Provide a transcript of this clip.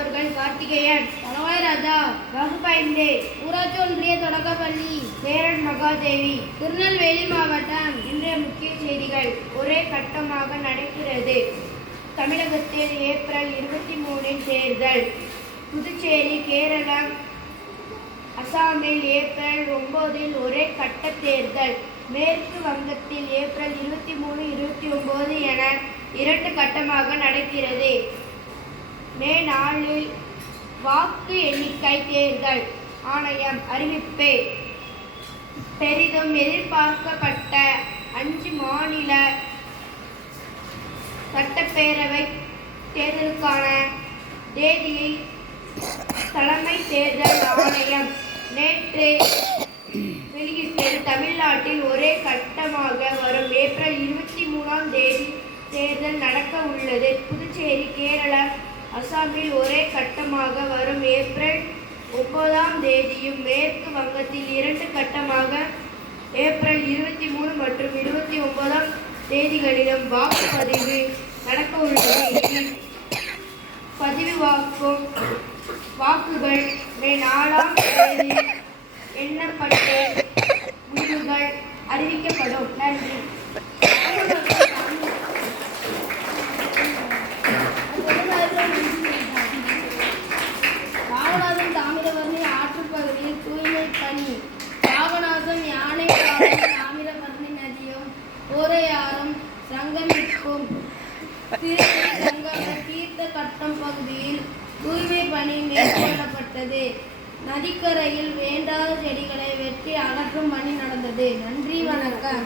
மாணவர்கள் கார்த்திகேயன், தளவாய் ராஜா, வகுப்பு 5, ஊராட்சி ஒன்றிய தொடக்கப்பள்ளி, சேரன் மகாதேவி, திருநெல்வேலி மாவட்டம். இன்றைய முக்கிய செய்திகள். ஒரே கட்டமாக நடக்கிறது. தமிழகத்தில் ஏப்ரல் 23 தேர்தல். புதுச்சேரி, கேரளம், அசாமில் ஏப்ரல் 9 ஒரே கட்ட தேர்தல். மேற்கு வங்கத்தில் ஏப்ரல் 23, 29 என 2 கட்டமாக நடக்கிறது. மே 4 வாக்கு எண்ணிக்கை. தேர்தல் ஆணையம் அறிவிப்பு. பெரிதும் எதிர்பார்க்கப்பட்ட 5 மாநில சட்டப்பேரவை தேர்தலுக்கான தேதியை தலைமை தேர்தல் ஆணையம் நேற்று வெளியிட்டது. தமிழ்நாட்டில் ஒரே கட்டமாக வரும் ஏப்ரல் 23 தேர்தல் நடக்க உள்ளது. புதுச்சேரி, கேரளம், அசாமில் ஒரே கட்டமாக வரும் ஏப்ரல் 9 மேற்கு வங்கத்தில் 2 கட்டமாக ஏப்ரல் 23 மற்றும் 29 தேதிகளிலும் வாக்குப்பதிவு நடக்க உள்ளது. இதில் பதிவாகும் வாக்குகள் மே 4 எண்ணப்பட்டு முடிவுகள் அறிவிக்கப்படும். நன்றி. ராமநாதன் தாமிரபரணி ஆற்றுப்பகுதியில் தூய்மை பணி. ராமநாதன் யானை தாமிரபரணி நதியும் ஓரையாறும் சங்கமிக்கும் தீர்த்த கட்டம் பகுதியில் தூய்மை பணி மேற்கொள்ளப்பட்டது. நதிக்கரையில் வேண்டாத செடிகளை வெட்டி அகற்றும் பணி நடந்தது. நன்றி, வணக்கம்.